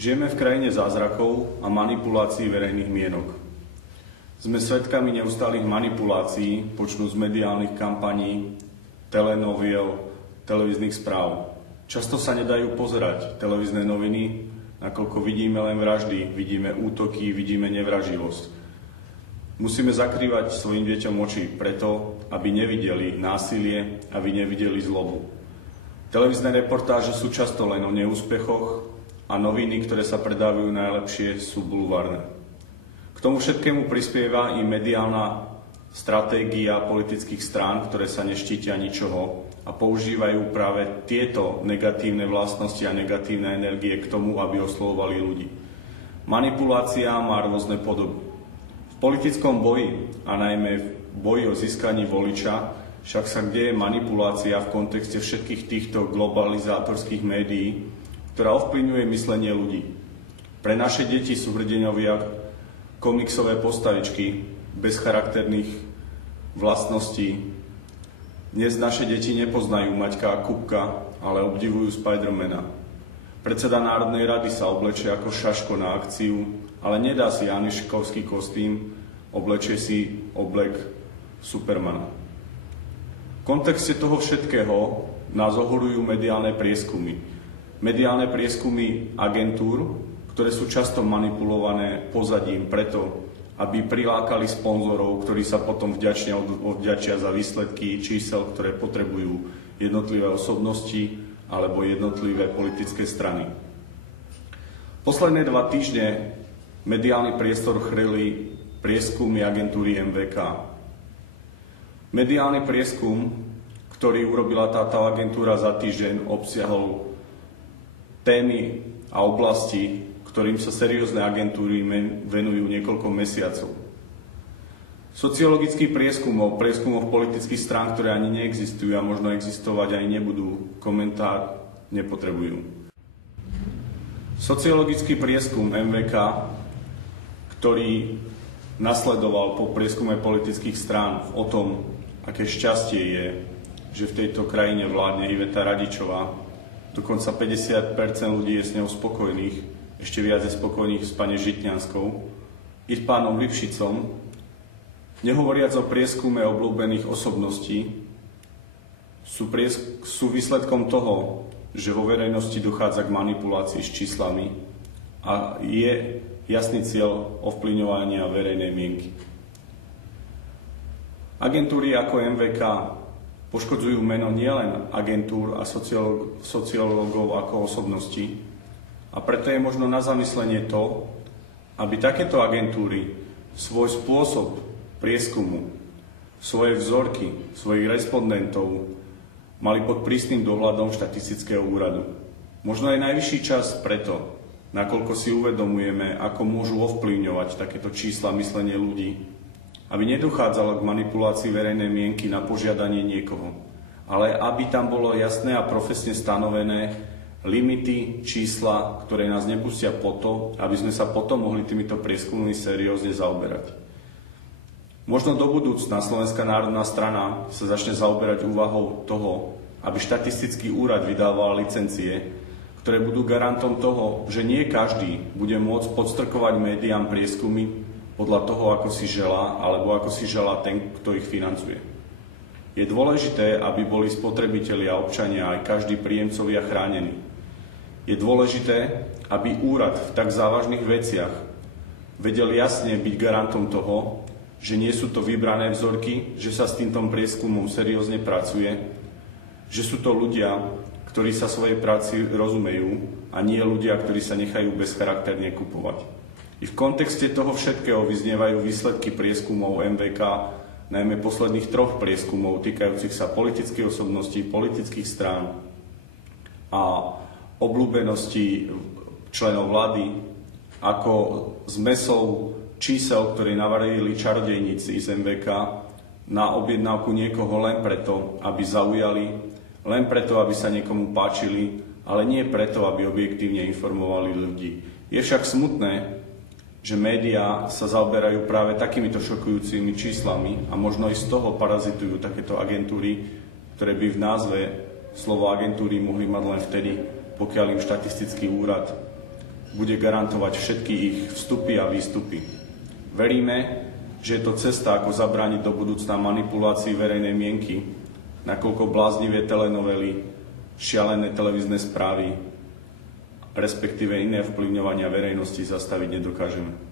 Žijeme v krajine zázrakov a manipulácií verejných mienok. Sme svedkami neustálých manipulácií, počnú z mediálnych kampaní, telenoviel, televíznych správ. Často sa nedajú pozerať televízne noviny, nakoľko vidíme len vraždy, vidíme útoky, vidíme nevraživosť. Musíme zakrývať svojim deťom oči preto, aby nevideli násilie, aby nevideli zlobu. Televízne reportáže sú často len o neúspechoch a noviny, ktoré sa predávajú najlepšie, sú bulvárne. K tomu všetkému prispieva i mediálna stratégia politických strán, ktoré sa neštítia ničoho a používajú práve tieto negatívne vlastnosti a negatívne energie k tomu, aby oslovovali ľudí. Manipulácia má rôzne podoby. V politickom boji a najmä v boji o získaní voliča však sa deje manipulácia v kontexte všetkých týchto globalizátorských médií, ktorá ovplyvňuje myslenie ľudí. Pre naše deti sú hrdinovia komiksové postavičky bez charakterných vlastností. Dnes naše deti nepoznajú Maťka a Kupka, ale obdivujú Spidermana. Predseda Národnej rady sa oblečie ako šaško na akciu, ale nedá si Janiškovský kostým, oblečie si oblek Supermana. V kontexte toho všetkého nás ohorujú mediálne prieskumy. Mediálne prieskumy agentúr, ktoré sú často manipulované pozadím preto, aby prilákali sponzorov, ktorí sa potom vďačne odvďačia za výsledky čísel, ktoré potrebujú jednotlivé osobnosti alebo jednotlivé politické strany. Posledné 2 týždne mediálny priestor chrlili prieskumy agentúry MVK. Mediálny prieskum, ktorý urobila táto agentúra za týždeň, obsiahol témy a oblasti, ktorým sa seriózne agentúry venujú niekoľko mesiacov. Sociologický prieskum o prieskumoch politických strán, ktoré ani neexistujú a možno existovať ani nebudú, komentár nepotrebujú. Sociologický prieskum MVK, ktorý nasledoval po prieskume politických strán o tom, aké šťastie je, že v tejto krajine vládne Iveta Radičová, dokonca 50% ľudí je s ňou spokojných, ešte viac je spokojných s pani Žitňanskou i s pánom Lipšicom, nehovoriac o prieskume obľúbených osobností, sú výsledkom toho, že vo verejnosti dochádza k manipulácii s číslami a je jasný cieľ ovplyvňovania verejnej mienky. Agentúry ako MVK poškodzujú meno nielen agentúr a sociológov ako osobností, a preto je možno na zamyslenie to, aby takéto agentúry svoj spôsob prieskumu, svoje vzorky, svojich respondentov mali pod prísnym dohľadom štatistického úradu. Možno je najvyšší čas preto, nakoľko si uvedomujeme, ako môžu ovplyvňovať takéto čísla myslenie ľudí, aby nedochádzalo k manipulácii verejnej mienky na požiadanie niekoho, ale aby tam bolo jasné a profesne stanovené limity, čísla, ktoré nás nepustia po to, aby sme sa potom mohli týmito prieskummi seriózne zaoberať. Možno do budúcna Slovenská národná strana sa začne zaoberať úvahou toho, aby štatistický úrad vydával licencie, ktoré budú garantom toho, že nie každý bude môcť podstrkovať médiám prieskumy podľa toho, ako si želá, alebo ako si želá ten, kto ich financuje. Je dôležité, aby boli spotrebitelia, občania aj každí príjemcovia chránení. Je dôležité, aby úrad v tak závažných veciach vedel jasne byť garantom toho, že nie sú to vybrané vzorky, že sa s týmto prieskumom seriózne pracuje, že sú to ľudia, ktorí sa svojej práci rozumejú a nie ľudia, ktorí sa nechajú bezcharakterne kupovať. I v kontexte toho všetkého vyznievajú výsledky prieskumov MVK, najmä posledných 3 prieskumov týkajúcich sa politických osobností, politických strán a obľúbenosti členov vlády, ako zmesou čísel, ktoré navarili čarodejníci z MVK na objednávku niekoho len preto, aby zaujali, len preto, aby sa niekomu páčili, ale nie preto, aby objektívne informovali ľudí. Je však smutné, že médiá sa zaoberajú práve takýmito šokujúcimi číslami a možno i z toho parazitujú takéto agentúry, ktoré by v názve slovo agentúry mohli mať len vtedy, pokiaľ im štatistický úrad bude garantovať všetky ich vstupy a výstupy. Veríme, že je to cesta, ako zabrániť do budúcna manipulácii verejnej mienky, nakoľko bláznivé telenovely, šialené televízne správy, respektíve iné vplyvňovania verejnosti zastaviť nedokážeme.